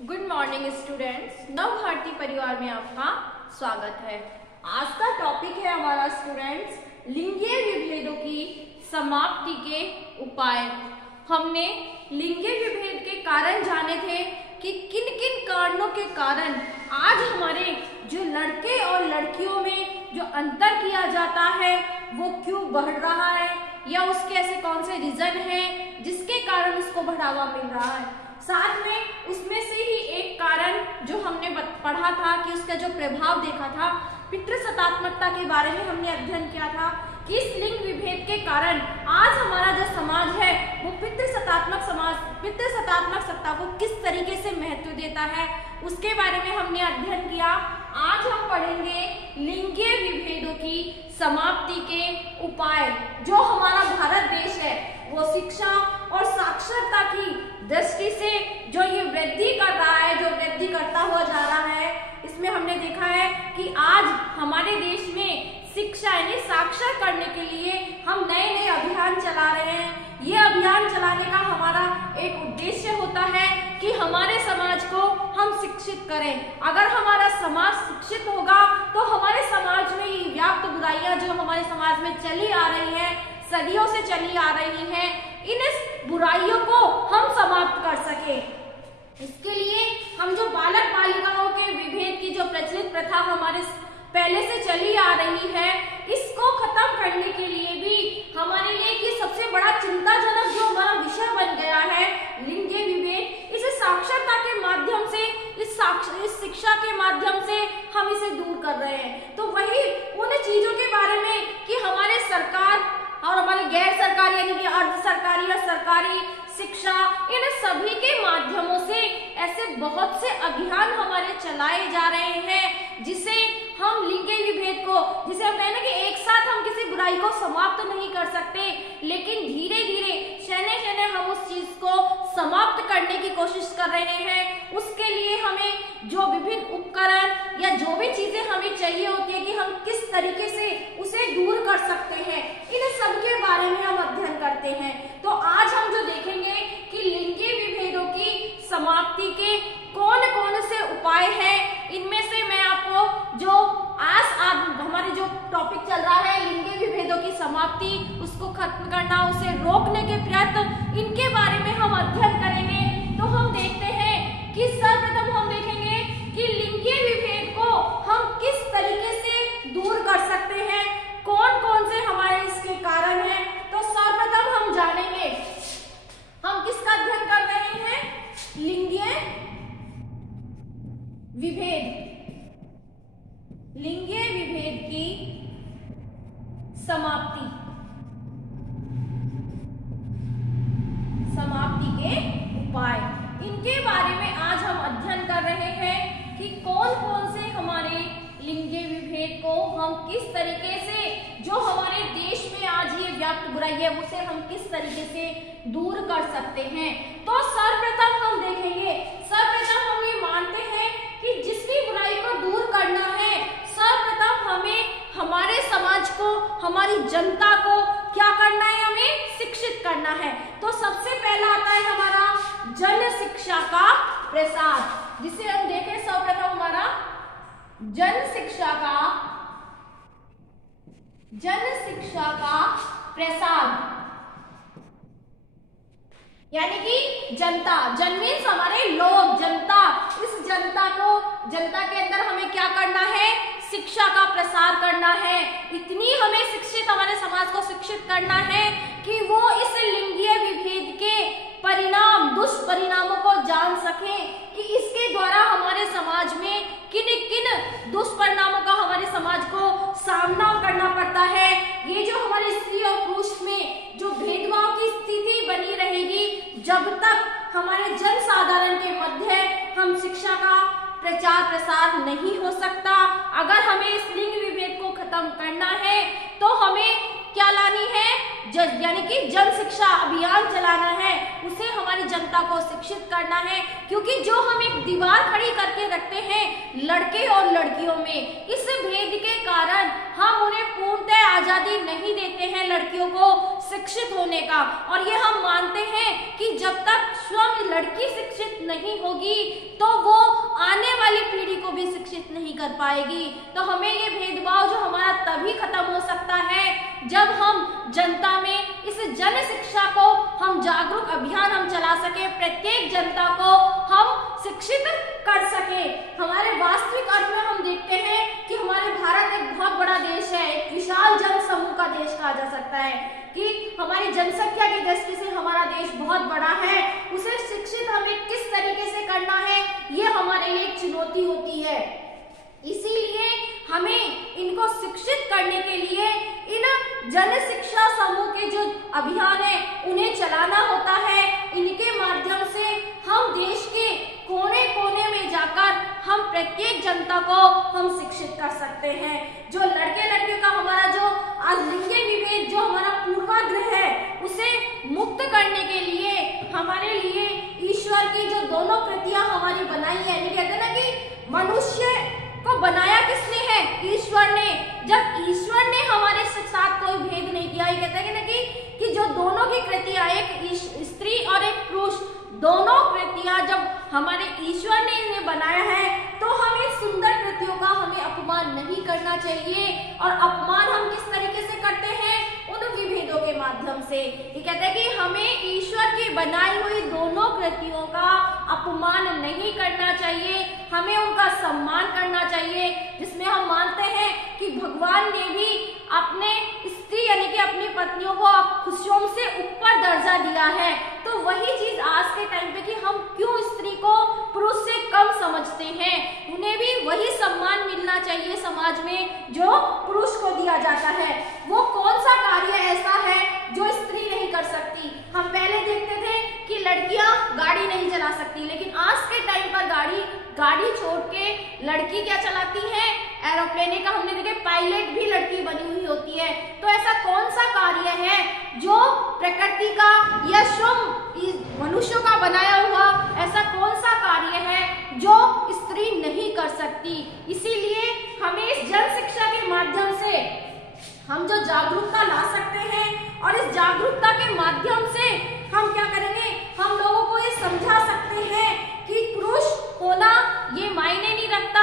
Good morning students, नव भारती परिवार में आपका स्वागत है। आज का टॉपिक है हमारा स्टूडेंट्स लिंगीय विभेदों की समाप्ति के उपाय। हमने लिंगीय विभेद के कारण जाने थे कि किन किन कारणों के कारण आज हमारे जो लड़के और लड़कियों में जो अंतर किया जाता है वो क्यों बढ़ रहा है या उसके ऐसे कौन से रीजन हैं जिसके कारण उसको बढ़ावा मिल रहा है। साथ में उसमें से ही एक कारण जो हमने पढ़ा था कि उसका जो प्रभाव देखा था, पितृसत्तात्मकता के बारे में हमने अध्ययन किया था कि इस लिंग विभेद के कारण आज हमारा जो समाज है वो पितृसत्तात्मक सत्ता को किस तरीके से महत्व देता है उसके बारे में हमने अध्ययन किया। आज हम पढ़ेंगे लिंगीय विभेदों की समाप्ति के उपाय। जो हमारा भारत देश है वो शिक्षा और साक्षरता की दृष्टि से जो ये वृद्धि कर रहा है, जो वृद्धि करता हुआ जा रहा है, इसमें हमने देखा है कि आज हमारे देश में शिक्षा यानी साक्षर करने के लिए हम नए नए अभियान चला रहे हैं। ये अभियान चलाने का हमारा एक उद्देश्य होता है कि हमारे समाज को हम शिक्षित करें। अगर हमारा समाज शिक्षित होगा तो हमारे समाज में ये व्याप्त बुराइयां जो हमारे समाज में चली आ रही है, सदियों से चली आ रही है, इन बुराइयों को हम समाप्त कर सके। इसके लिए हम जो बालक बालिकाओं के विभेद की जो प्रचलित प्रथा हमारे पहले से चली आ रही है, इसको खत्म करने के लिए भी हमारे लिए कि सबसे बड़ा चिंताजनक जो हमारा विषय बन गया है लिंगीय विभेद, इसे साक्षरता के माध्यम से इस शिक्षा के माध्यम से हम इसे दूर कर रहे हैं। तो वही उन चीजों के बारे में कि हमारे सरकार और हमारे गैर सरकारी यानी कि अर्ध सरकारी और सरकारी शिक्षा, इन सभी के माध्यमों से ऐसे बहुत से अभियान हमारे चलाए जा रहे हैं जिसे हम लिंगीय विभेद को, जिसे हम कहते हैं कि एक साथ हम किसी बुराई को समाप्त नहीं कर सकते, लेकिन धीरे धीरे शने शने हम उस चीज को समाप्त करने की कोशिश कर रहे हैं। उसके लिए हमें जो विभिन्न उपकरण या जो भी चीजें हमें चाहिए होती है कि हम किस तरीके से उसे दूर कर सकते हैं, इन सब के बारे में हम अध्ययन करते हैं। तो आज हम जो देखेंगे कि लिंगीय विभेदों की समाप्ति के कौन कौन से उपाय हैं, इनमें से मैं आपको जो आज हमारे जो टॉपिक चल रहा है लिंगीय विभेदों की समाप्ति, उसको खत्म करना, उसे रोकने के प्रयत्न, इनके बारे में हम अध्ययन करेंगे। तो हम देखते हैं कि सर्वप्रथम हम देखेंगे कि लिंगीय विभेद को हम किस तरीके से दूर कर सकते हैं, कौन कौन से हमारे इसके कारण हैं। तो सर्वप्रथम हम जानेंगे, हम किसका अध्ययन कर रहे हैं, लिंगीय विभेद, लिंगीय विभेद की समाप्ति के उपाय। इनके बारे में आज हम अध्ययन कर रहे हैं कि कौन कौन से हमारे लिंगीय विभेद को हम किस तरीके से, जो हमारे देश में आज ये व्याप्त बुराई है, उसे हम किस तरीके से दूर कर सकते हैं। तो सर्वप्रथम हम देखेंगे, सर्वप्रथम हम ये मानते हैं कि जिस भी बुराई को दूर करना है, सर्वप्रथम हमें हमारे समाज को, हमारी जनता को क्या करना है, हमें शिक्षित करना है। तो सबसे पहला आता है हमारा जन शिक्षा का प्रसार, जिसे हम देखें सर्वप्रथम हमारा जन शिक्षा का प्रसार, यानी कि जनता, जन मीन्स हमारे लोग, जनता, इस जनता के अंदर हमें क्या करना है, शिक्षा का प्रसार करना है। इतनी हमें शिक्षित, हमारे समाज को शिक्षित करना है कि वो इस लिंगीय विभेद के परिणाम, दुष्परिणामों को जान सकें कि इसके द्वारा हमारे समाज में किन किन दुष्परिणामों का हमारे समाज को सामना करना पड़ता है। ये जो हमारे स्त्री और पुरुष में जो भेदभाव की स्थिति बनी रहेगी, जब तक हमारे जन साधारण के मध्य हम शिक्षा का प्रचार प्रसार नहीं हो सकता। अगर हमें इस लिंग विभेद को खत्म करना है तो हमें क्या लानी है, यानी कि जन शिक्षा अभियान चलाना है, उसे हमारी जनता को शिक्षित करना है। क्योंकि जो हम एक दीवार खड़ी करके रखते हैं लड़के और लड़कियों में, इस भेद के कारण हम उन्हें पूर्णतः आजादी नहीं देते हैं लड़कियों को शिक्षित होने का। और ये हम मानते हैं कि जब तक स्वयं लड़की शिक्षित नहीं होगी तो वो आने वाली पीढ़ी को भी शिक्षित नहीं कर पाएगी। तो हमें ये भेदभाव जो हमारा तभी खत्म हो सकता है जब हम जनता में इस जन शिक्षा को हम जागरूक अभियान हम चला सके, प्रत्येक जनता को हम शिक्षित कर सके। हमारे वास्तविक अर्थ में हम देखते हैं कि हमारे भारत एक बहुत बड़ा देश है, एक विशाल जन समूह का देश कहा जा सकता है कि हमारी जनसंख्या की दृष्टि से हमारा देश बहुत बड़ा है। उसे शिक्षित हमें किस तरीके से करना है ये हमारे लिए एक चुनौती होती है। इसीलिए हमें इनको शिक्षित करने के लिए इन जन शिक्षा समूह के जो अभियान है उन्हें चलाना होता है। इनके माध्यम से हम देश के कोने कोने में जाकर हम प्रत्येक जनता को हम शिक्षित कर सकते हैं। जो लड़के लड़कियों का हमारा जो आज लिंग विभेद जो हमारा पूर्वाग्रह है उसे मुक्त करने के लिए हमारे लिए ईश्वर की जो दोनों कृतियां हमारी बनाई है, ये कहते हैं ना कि मनुष्य को बनाया किसने है? ईश्वर ने। जब ईश्वर ने हमारे साथ कोई भेद नहीं किया, ये कहते हैं ना कि जो दोनों की कृतियां, एक स्त्री और एक पुरुष, दोनों कृतियां जब हमारे ईश्वर ने इन्हें बनाया है तो हमें सुंदर कृतियों का हमें अपमान नहीं करना चाहिए। और अपमान हम किस तरीके से करते हैं? उन विभेदों के माध्यम से। ये कहते हैं कि हमें ईश्वर की बनाई हुई दोनों कृतियों का अपमान नहीं करना चाहिए, हमें उनका सम्मान करना चाहिए, जिसमें हम मानते हैं कि भगवान ने भी अपने स्त्री यानी कि अपनी पत्नियों को खुशियों से ऊपर दर्जा दिया है। तो वही चीज आज के टाइम पे कि हम क्यों स्त्री को पुरुष से कम समझते हैं, उन्हें भी वही सम्मान मिलना चाहिए समाज में जो पुरुष को दिया जाता है। वो कौन सा कार्य ऐसा है जो स्त्री नहीं कर सकती? हम पहले देखते थे कि लड़कियां गाड़ी नहीं चला सकती, लेकिन आज के टाइम पर गाड़ी छोड़ के लड़की क्या चलाती है? एरोप्लेन का हमने देखे, पायलट भी लड़की बनी हुई होती है। तो ऐसा कौन सा कार्य है जो प्रकृति का या स्वयं मनुष्यों का बनाया हुआ ऐसा कौन सा कार्य है जो स्त्री नहीं कर सकती? इसीलिए हमें इस जन शिक्षा के माध्यम से हम जो जागरूकता ला सकते हैं और इस जागरूकता के माध्यम से हम क्या करेंगे? हम लोगों को ये समझा सकते हैं कि पुरुष होना ये मायने नहीं रखता,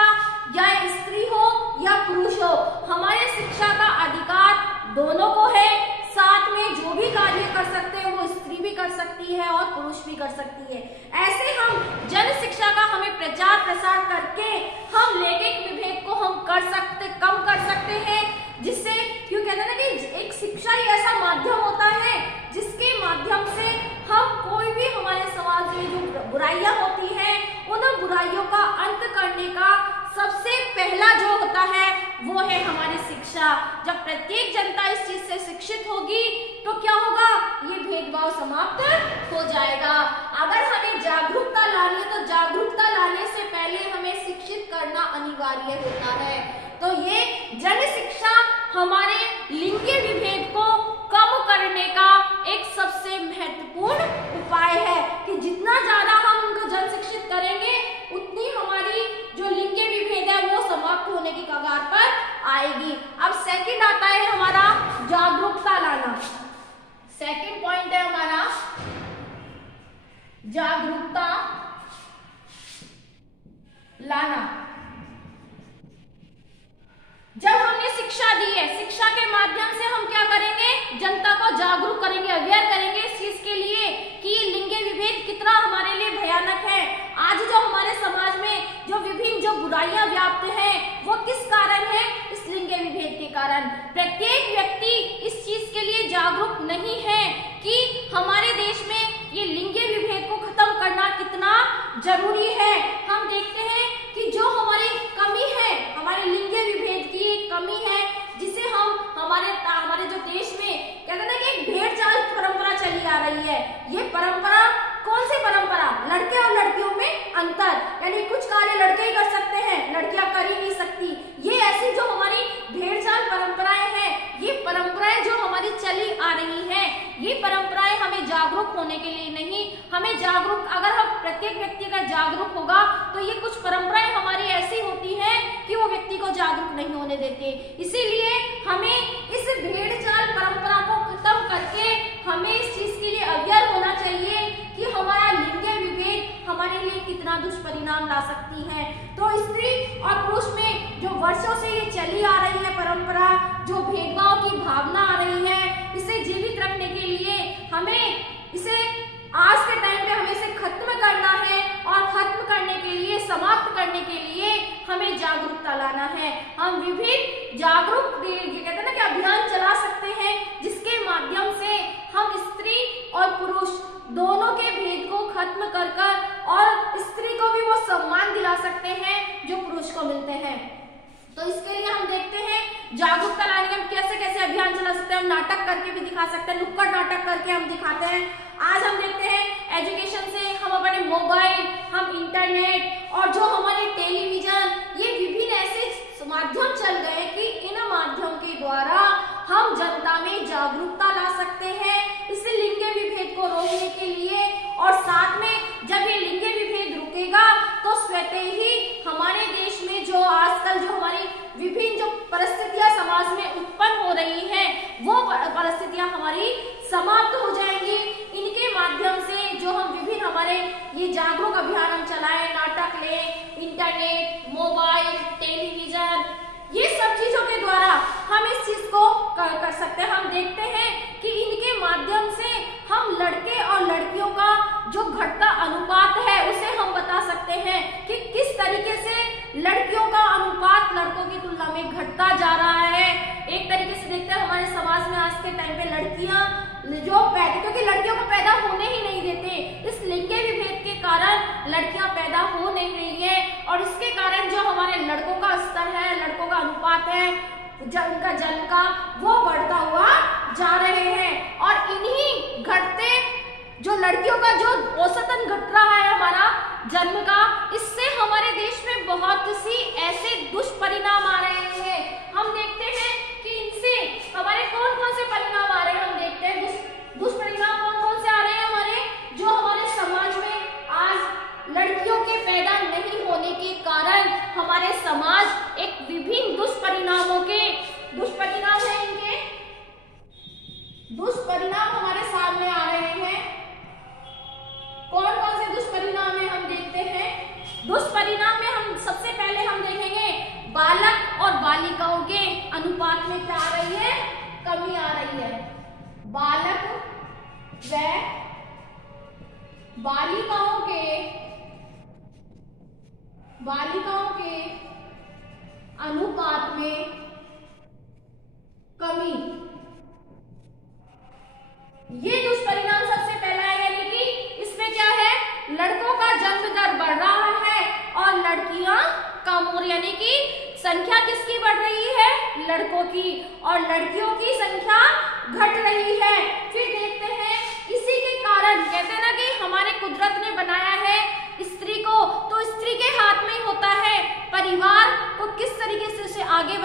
या स्त्री हो या पुरुष हो, हमारे शिक्षा का अधिकार दोनों को है। साथ में जो भी कार्य कर सकते हैं वो स्त्री भी कर सकती है और पुरुष भी कर सकती है। ऐसे हम जन शिक्षा का हमें प्रचार प्रसार करके हम लैंगिक विभेद को हम कम कर सकते हैं, जिससे क्यों कहते हैं ना कि एक शिक्षा ही ऐसा माध्यम होता है जिसके माध्यम से हम कोई भी हमारे समाज में जो बुराइयां होती हैं उन बुराइयों का अंत करने का सबसे पहला जो होता है वो है हमारी शिक्षा। जब प्रत्येक जनता इस चीज से शिक्षित होगी तो क्या होगा? ये भेदभाव समाप्त हो जाएगा। अगर हमें जागरूकता लानी है तो जागरूकता लाने से पहले हमें शिक्षित करना अनिवार्य होता है। तो ये जन शिक्षा हमारे लिंगीय विभेद को कम करने का एक सबसे महत्वपूर्ण उपाय है कि जितना ज्यादा हम उनको जन शिक्षित करेंगे उतनी हमारी जो लिंगीय विभेद है वो समाप्त होने की कगार पर आएगी। अब सेकंड आता है हमारा जागरूकता लाना। सेकंड पॉइंट है हमारा जागरूकता लाना। जब हमने शिक्षा दी है, शिक्षा के माध्यम से हम क्या करेंगे? जनता को जागरूक करेंगे, अवेयर करेंगे इस चीज के लिए कि लिंगीय विभेद कितना हमारे लिए भयानक है। आज जो हमारे समाज में जो विभिन्न जो बुराइयां व्याप्त हैं वो किस कारण है? इस लिंगीय विभेद के कारण। प्रत्येक व्यक्ति इस चीज के लिए जागरूक नहीं है कि हमारे देश में ये लिंगीय विभेद को खत्म करना कितना जरूरी है। हम देखते हैं कि जो हमारी कमी है, हमारे लिंगीय विभेद की एक कमी है जिसे हम हमारे जो देश में कहते हैं ना कि एक भेड़ चाल परंपरा चली आ रही है। ये परंपरा कौन सी परंपरा? लड़के और लड़कियों में अंतर, यानी कुछ कार्य लड़के ही कर सकते हैं, लड़कियां कर ही नहीं सकती। ये ऐसी जो हमारी भेड़ चाल परंपराएं हैं, ये परंपराएं जो हमारी चली आ रही हैं, ये परंपराएं हमें जागरूक होने के लिए नहीं, हमें जागरूक अगर हम प्रत्येक व्यक्ति का जागरूक होगा तो ये कुछ परंपराएं हमारी ऐसी होती हैं कि वो व्यक्ति को जागरूक नहीं होने देते। इसीलिए हमें इस भेड़ चाल परंपरा को खत्म करके हमें इस चीज के लिए अवेयर होना चाहिए कि हमारा परिणाम ला सकती हैं। तो स्त्री और पुरुष में जो वर्षों से ये चली आ रही है परंपरा, जो भेदभाव की भावना आ रही है, इसे जीवित रखने के लिए हमें इसे आज के टाइम पे हमें इसे खत्म करना है और खत्म करने के लिए, समाप्त करने के लिए हमें जागरूकता लाना है। हम विभिन्न जागरूक कहते हैं ना कि अभियान चला सकते हैं, जिसके माध्यम से हम स्त्री और पुरुष दोनों के भेद को खत्म कर कर और स्त्री को भी वो सम्मान दिला सकते हैं जो पुरुष को मिलते हैं। तो इसके लिए हम देखते हैं जागरूकता लाने के हम कैसे कैसे अभियान चला सकते हैं। हम नाटक करके भी दिखा सकते हैं, नुक्कड़ नाटक करके हम दिखाते हैं। आज हम देखते हैं एजुकेशन से हम अपने मोबाइल, हम इंटरनेट और जो हमारे टेलीविजन, ये विभिन्न ऐसे माध्यम चल गए कि इन माध्यम के द्वारा हम जनता में जागरूकता ला सकते हैं इस लिंग विभेद को रोकने के लिए। और साथ में जब ये लिंग विभेद रुकेगा तो स्वतः ही हमारे देश में जो आजकल जो हमारी विभिन्न जो परिस्थितियां समाज में उत्पन्न हो रही हैं, वो परिस्थितियां हमारी समाप्त हो जाएंगी। इनके माध्यम से जो हम विभिन्न हमारे ये जागरूक अभियान हम चलाएं, नाटक लें, इंटरनेट, मोबाइल, टेलीविजन, ये सब चीजों के द्वारा हम इस चीज को कर सकते हैं। हम देखते हैं कि इनके माध्यम से हम लड़के और लड़कियों का जो घटता अनुपात है उसे हम बता सकते हैं कि किस तरीके से लड़कियों का अनुपात लड़कों की तुलना में घटता जा रहा है। एक तरीके से देखते हैं हमारे समाज में आज के टाइम पे लड़कियां जो क्योंकि लड़कियों को पैदा होने ही नहीं देते, इस लिंग विभेद के कारण लड़कियां पैदा हो नहीं रही है और इसके कारण जो हमारे लड़कों का स्तर है, लड़कों का अनुपात है, उनका जन्म का, वो बढ़ता हुआ जा रहे हैं। और इन्हीं घटते जो लड़कियों का जो औसतन घट रहा है हमारा जन्म का, इससे हमारे देश में बहुत सी ऐसे दुष्परिणाम आ रहे हैं। हम देखते हैं कि इनसे हमारे कौन कौन से परिणाम आ रहे हैं। हम देखते हैं दुष्परिणाम कौन कौन से आ रहे हैं हमारे, जो हमारे समाज में आज लड़कियों के पैदा नहीं होने के कारण हमारे समाज एक विभिन्न दुष्परिणामों के दुष्परिणाम है, इनके दुष्परिणाम हमारे सामने आ रहे हैं। कौन कौन से दुष्परिणाम है हम देखते हैं। दुष्परिणाम में हम सबसे पहले हम देखेंगे बालक और बालिकाओं के अनुपात में क्या आ रही है, कमी आ रही है। बालक व बालिकाओं के अनुपात में कमी, ये दुष्परिणाम सबसे पहला है। यानी कि इसमें क्या है, लड़कों का जन्म दर बढ़ रहा है और लड़कियां कम हो रही, यानी कि संख्या किसकी बढ़ रही है, लड़कों की, और लड़कियों की संख्या घट रही है। फिर देखते हैं इसी के कारण कहते हैं ना कि हमारे कुदरत ने बनाया है स्त्री को, तो स्त्री के हाथ में ही होता है परिवार को किस तरीके से उसे आगे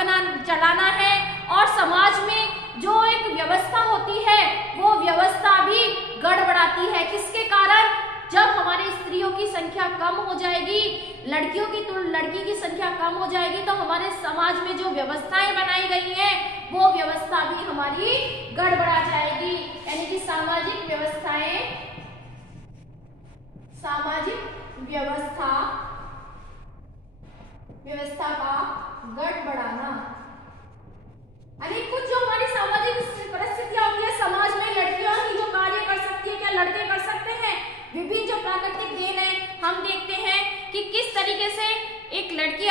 चलाना है। और समाज में जो एक व्यवस्था होती है वो व्यवस्था भी गड़बड़ाती है। किसके कारण, जब हमारी स्त्रियों की संख्या कम हो जाएगी, लड़की की संख्या कम हो जाएगी, तो हमारे समाज में जो व्यवस्थाएं बनाई गई हैं वो व्यवस्था भी हमारी गड़बड़ा जाएगी। यानी कि सामाजिक व्यवस्था का गड़बड़ाना। यानी कुछ जो हमारी सामाजिक परिस्थितियां होती है समाज में, लड़कियां ही जो कार्य कर सकती है, क्या लड़के कर सकते हैं। विभिन्न जो प्राकृतिक देन है, हम देखते हैं कि किस तरीके से एक लड़की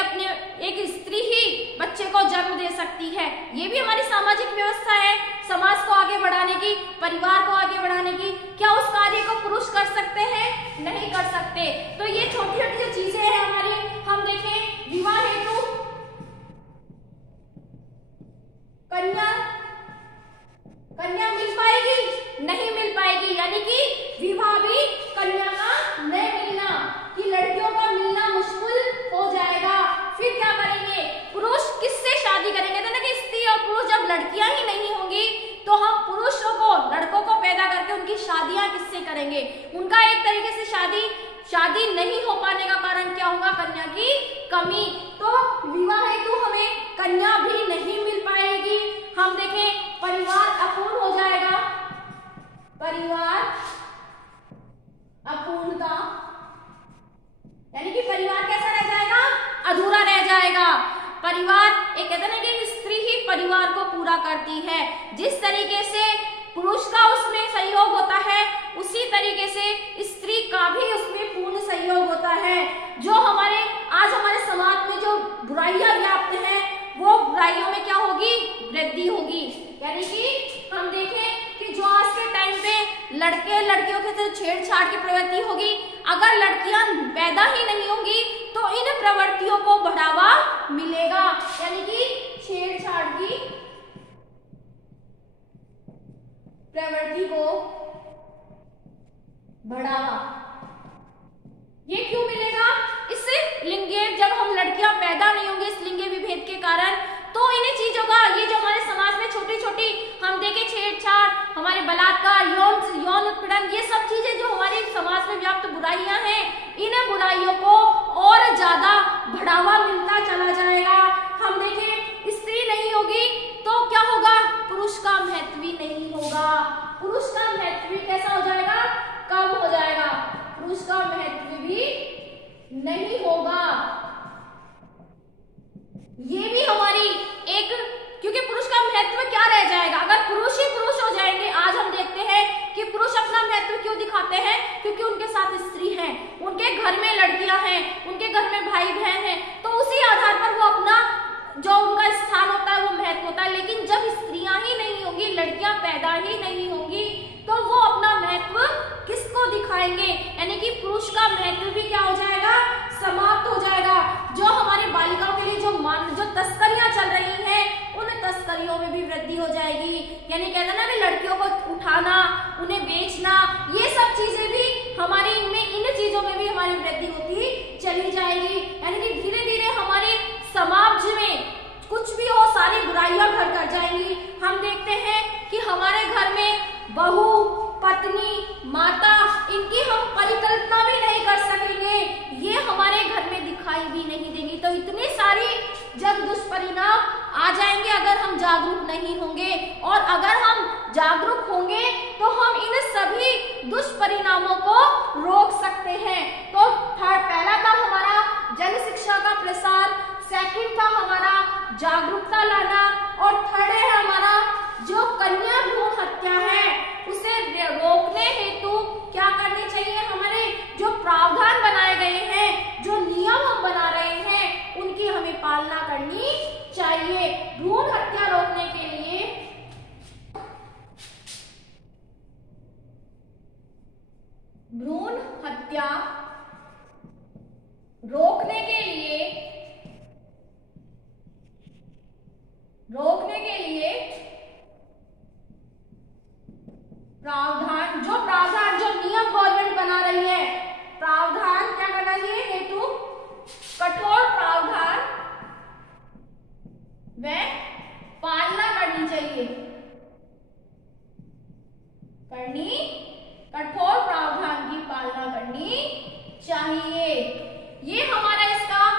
एक स्त्री ही बच्चे को जन्म दे सकती है। ये भी हमारी सामाजिक व्यवस्था है, समाज को आगे बढ़ाने की, परिवार को आगे बढ़ाने की। क्या उस कार्य को पुरुष कर सकते हैं, नहीं कर सकते। तो ये छोटी छोटी जो चीजें हैं हमारी, हम देखें विवाह हेतु कन्या मिल पाएगी, नहीं मिल पाएगी। यानी कि विवाह भी कन्या का नहीं मिलना, कि लड़कियों का मिलना मुश्किल हो जाएगा। फिर क्या करेंगे, पुरुष किससे शादी करेंगे। तो ना कि स्त्री और पुरुष जब लड़कियां ही नहीं होंगी तो हम पुरुषों को, लड़कों को पैदा करके उनकी शादियां किससे करेंगे। उनका एक तरीके से शादी नहीं हो पाने का कारण क्या होगा, कन्या की कमी। तो विवाह हेतु हमें कन्या भी नहीं मिल पाएगी। हम देखें परिवार अपूर्ण हो जाएगा, परिवार अपूर्णता, यानी कि परिवार कैसा रह जाएगा, अधूरा रह जाएगा। परिवार एक कहते हैं कि स्त्री ही परिवार को पूरा करती है। जिस तरीके से पुरुष का उसमें सहयोग होता है, उसी तरीके से स्त्री का भी उसमें पूर्ण सहयोग होता है। जो हमारे आज हमारे समाज में जो बुराइयां व्याप्त हैं, वो बुराइयों में क्या होगी, वृद्धि होगी। यानी कि हम देखें कि जो आज के टाइम पे लड़के लड़कियों के साथ छेड़छाड़ की प्रवृत्ति होगी, अगर लड़कियां पैदा ही नहीं होंगी तो इन प्रवृत्तियों को बढ़ावा मिलेगा। यानी कि छेड़छाड़ की प्रवृत्ति को बढ़ावा ये क्यों मिलेगा, इससे लिंगीय जब हम लड़कियां पैदा नहीं होंगी इस लिंगीय विभेद के कारण, तो इन्हीं चीजों का ये जो हमारे समाज में छोटी छोटी हम देखें छेड़छाड़, हमारे बलात्कार, यौन उत्पीड़न, ये सब चीजें जो हमारे समाज में व्याप्त बुराइयां हैं, इन बुराइयों को और ज्यादा बढ़ावा मिलता चला जाएगा। हम देखें स्त्री नहीं होगी तो क्या होगा, पुरुष का महत्व भी नहीं होगा। पुरुष का महत्व भी कैसा हो जाएगा, कम हो जाएगा। पुरुष का महत्व भी नहीं होगा। ये भी हमारी एक, क्योंकि पुरुष का महत्व क्या रह जाएगा अगर पुरुष ही पुरुष हो जाएंगे। आज हम देखते हैं कि पुरुष अपना महत्व क्यों दिखाते हैं, क्योंकि उनके साथ स्त्री है, उनके घर में लड़कियां हैं, उनके घर में भाई बहन हैं, तो उसी आधार पर वो अपना जो उनका स्थान होता है वो महत्व होता है। लेकिन जब स्त्रियां ही नहीं होंगी, लड़कियां पैदा ही नहीं होंगी, तो वो अपना महत्व किसको दिखाएंगे, यानी कि पुरुष का महत्व भी क्या हो जाएगा, समाप्त हो जाएगा। जो हमारी बालिकाओं के लिए जो तस्करियां चल रही हैं, उन तस्करियों में भी वृद्धि हो जाएगी। यानी कहते हैं ना कि लड़कियों को उठाना, उन्हें बेचना, ये सब चीजें भी हमारी इन चीजों में भी हमारी वृद्धि होती चली जाएगी। यानी कि धीरे धीरे हमारे समाज में कुछ भी हो, सारी बुराइयां घर कर जाएंगी। हम देखते हैं कि हमारे घर में बहू, पत्नी, माता, इनकी हम परिकल्पना भी नहीं कर सकेंगे, ये हमारे घर में दिखाई भी नहीं देंगी। तो इतनी सारी जब दुष्परिणाम आ जाएंगे अगर हम जागरूक नहीं होंगे, और अगर हम जागरूक होंगे तो हम इन सभी दुष्परिणामों को रोक सकते हैं। तो पहला था हमारा जन शिक्षा का प्रसार, सेकंड था हमारा जागरूकता लाना, और थर्ड है हमारा जो कन्या भ्रूण हत्या है उसे रोकने हेतु क्या करनी चाहिए, हमारे जो प्रावधान बनाए गए हैं, जो नियम हम बना रहे हैं, उनकी हमें पालना करनी चाहिए। भ्रूण हत्या रोकने के लिए रोकने के लिए प्रावधान जो नियम गवर्नमेंट बना रही है, प्रावधान क्या करना चाहिए, हेतु कठोर प्रावधान व पालना करनी चाहिए, कठोर प्रावधान की पालना करनी चाहिए। ये हमारा इसका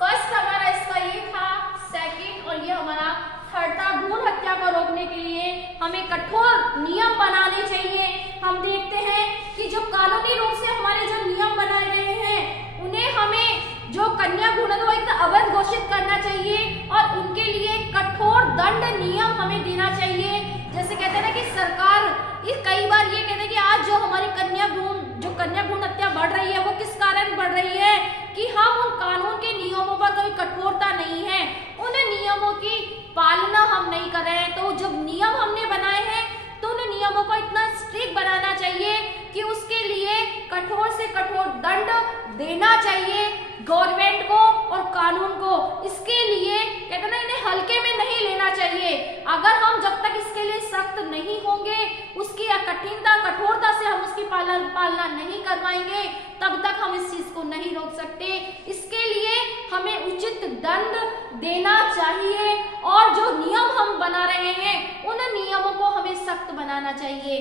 फर्स्ट हमारा इसका ये था, सेकंड और ये हमारा थर्ड था। भ्रूण हत्या को रोकने के लिए हमें कठोर नियम बनाने चाहिए। हम देखते हैं कि जो कानूनी रूप से हमारे जो नियम बनाए गए हैं, उन्हें हमें जो कन्या भ्रूण को एक अवैध घोषित करना चाहिए और उनके लिए कठोर दंड नियम हमें देना चाहिए। जैसे कहते हैं ना कि सरकार कई बार ये कहते हैं कि आज जो हमारी कन्या भ्रूण हत्या बढ़ रही है, वो किस कारण बढ़ रही है कि हम उन कानून के नियमों पर कोई कठोरता नहीं है, उन नियमों की पालना हम नहीं कर रहे हैं। तो जब नियम हमने बनाए हैं तो उन नियमों को इतना स्ट्रिक्ट बनाना चाहिए कि उसके लिए कठोर से कठोर दंड देना चाहिए गवर्नमेंट को और कानून को। इसके लिए कहते हैं इन्हें हल्के में नहीं लेना चाहिए। अगर हम जब तक इसके लिए सख्त नहीं होंगे, उसकी कठिनता कठोरता से हम उसकी पालना नहीं करवाएंगे, तब तक हम इस चीज को नहीं रोक सकते। इसके लिए हमें उचित दंड देना चाहिए और जो नियम हम बना रहे हैं उन नियमों को हमें सख्त बनाना चाहिए,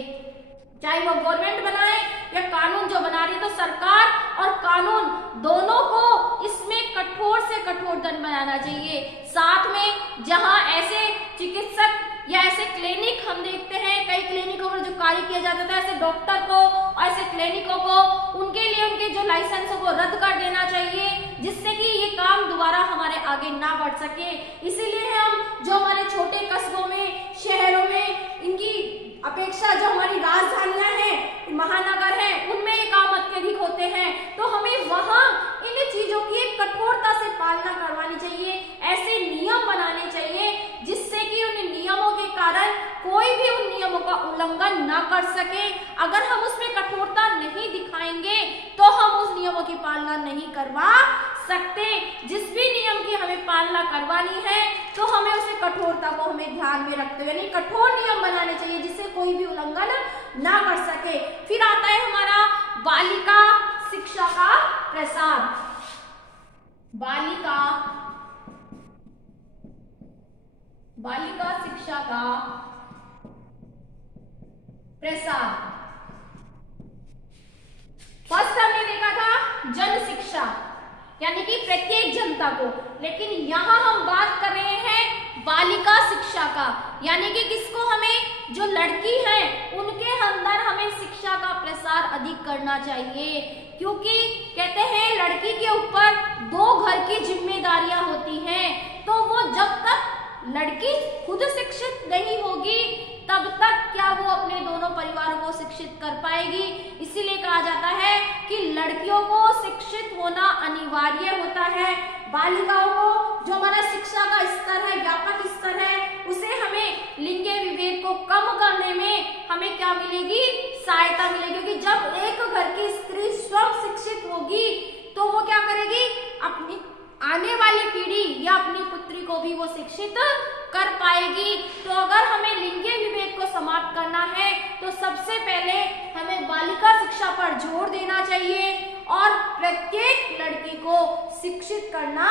चाहे वो गवर्नमेंट बनाए या कानून जो बना रही है। तो सरकार और कानून दोनों को इसमें कठोर से कठोर दंड बनाना चाहिए। साथ में जहां ऐसे चिकित्सक या ऐसे क्लिनिक हम देखते हैं, कई क्लिनिकों पर जो कार्य किया जाता था, ऐसे डॉक्टर को और ऐसे क्लिनिकों को उनके लिए उनके जो लाइसेंस को रद्द कर देना चाहिए। जिससे कि ये काम दोबारा हमारे आगे ना बढ़ सके। इसीलिए हम जो हमारे छोटे कस्बों में, शहरों में इनकी अपेक्षा जो हमारी राजधानियां हैं, महानगर हैं, उनमें ये काम अत्यधिक होते हैं, तो हमें वहां इन चीजों की एक कठोरता से पालना करवानी चाहिए। ऐसे नियम बनाने चाहिए जिससे कि उन नियमों के कारण कोई भी उन नियमों का उल्लंघन ना कर सके। अगर हम उसमें कठोरता नहीं दिखाएंगे तो हम उस नियमों की पालना नहीं करवा सकते। जिस भी नियम की हमें पालना करवानी है तो हमें उसे कठोरता को हमें ध्यान में रखते हुए, यानी कठोर नियम बनाने चाहिए जिससे कोई भी उल्लंघन ना कर सके। फिर आता है हमारा बालिका शिक्षा का प्रसार। बालिका शिक्षा का प्रसार। फर्स्ट हमने देखा था जन शिक्षा, यानी कि प्रत्येक जनता को, लेकिन यहां हम बात कर रहे हैं बालिका शिक्षा का, यानी कि किसको, हमें जो लड़की है उनके अंदर हमें शिक्षा का प्रसार अधिक करना चाहिए। क्योंकि कहते हैं लड़की के ऊपर 2 घर की जिम्मेदारियां होती हैं, तो वो जब तक लड़की खुद शिक्षित नहीं होगी तब तक क्या वो अपने दोनों परिवारों को शिक्षित कर पाएगी। इसीलिए कहा जाता है कि लड़कियों को शिक्षित होना अनिवार्य होता है। बालिकाओं को जो हमारा शिक्षा का स्तर है, व्यापक स्तर है, उसे हमें लिंग विभेद को कम करने में हमें क्या मिलेगी, सहायता मिलेगी। क्योंकि जब एक घर की स्त्री स्वयं शिक्षित होगी तो वो क्या करेगी, अपनी आने वाली पीढ़ी या अपनी पुत्री को भी वो शिक्षित कर पाएगी। तो अगर हमें लिंगीय विभेद को समाप्त करना है तो सबसे पहले हमें बालिका शिक्षा पर जोर देना चाहिए और प्रत्येक लड़की को शिक्षित करना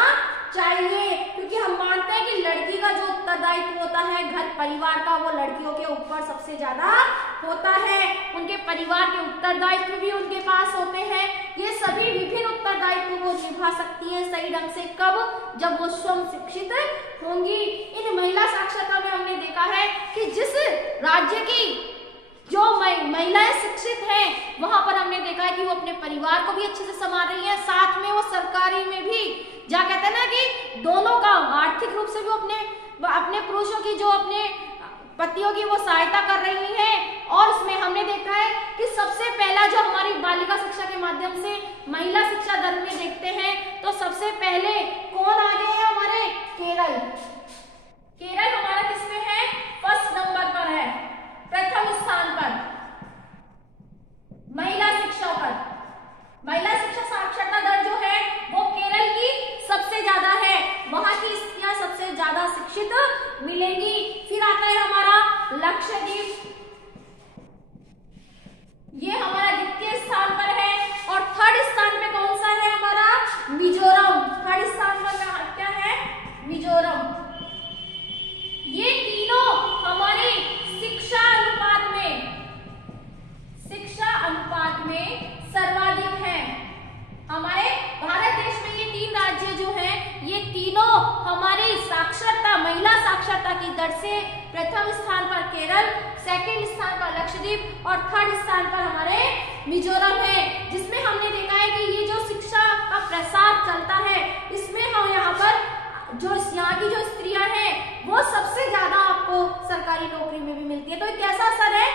चाहिए। क्योंकि हम मानते हैं कि लड़की का जो उत्तरदायित्व होता है घर परिवार का, वो लड़कियों के ऊपर सबसे ज्यादा होता है। उनके परिवार के उत्तरदायित्व भी उनके पास होते हैं। ये सभी विभिन्न उत्तरदायित्व को निभा सकती है सही ढंग से कब, जब वो स्वयं शिक्षित होंगी। इन महिला साक्षरता में हमने देखा है कि जिस राज्य की जो महिलाएं शिक्षित हैं वहां पर हमने देखा है कि वो अपने परिवार को भी अच्छे से संभाल रही है, साथ में वो सरकारी में भी, जहाँ कहते हैं ना कि दोनों का आर्थिक रूप से भी अपने पुरुषों की जो अपने पतियों की वो सहायता कर रही है। और उसमें हमने देखा है कि सबसे पहला जो हमारी बालिका शिक्षा के माध्यम से महिला शिक्षा दर में देखते हैं तो सबसे पहले कौन आगे है, हमारे केरल। केरल हमारा किसमें है, फर्स्ट नंबर पर है, प्रथम स्थान पर महिला शिक्षा पर। महिला शिक्षा साक्षरता दर जो है वो केरल की सबसे ज्यादा है, वहां की स्त्रियां सबसे ज्यादा शिक्षित मिलेंगी। फिर आता है हमारा लक्षद्वीप, ये हमारा द्वितीय स्थान पर है। और थर्ड स्थान पे कौन सा है, हमारा मिजोरम। थर्ड स्थान पर क्या है, मिजोरम। ये तीनों हमारी शिक्षा अनुपात में सर्वाधिक हैं। हमारे भारत देश में ये 3 राज्य जो हैं, ये तीनों हमारी साक्षरता, महिला साक्षरता की दर से प्रथम स्थान पर केरल, सेकंड स्थान पर लक्षद्वीप और थर्ड स्थान पर हमारे मिजोरम है। जिसमें हमने देखा है कि ये जो शिक्षा का प्रसार चलता है इसमें हम यहाँ पर जो यहाँ की जो स्त्रियां हैं वो सबसे ज्यादा आपको सरकारी नौकरी में भी मिलती है। तो कैसा असर है,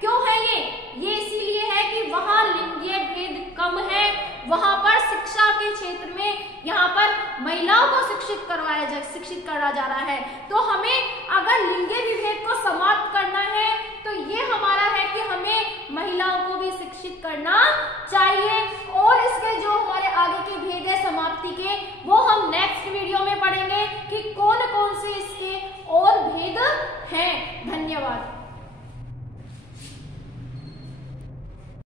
क्यों है ये इसीलिए है कि वहां लिंगीय भेद कम है, वहां पर शिक्षा के क्षेत्र में यहाँ पर महिलाओं को शिक्षित करा जा रहा है। तो हमें अगर लिंगीय विभेद को समाप्त करना है तो ये हमारा है कि हमें महिलाओं को भी शिक्षित करना चाहिए। और इसके जो हमारे आगे के भेद है समाप्ति के, वो हम नेक्स्ट वीडियो में पढ़ेंगे कि कौन कौन से इसके और भेद हैं।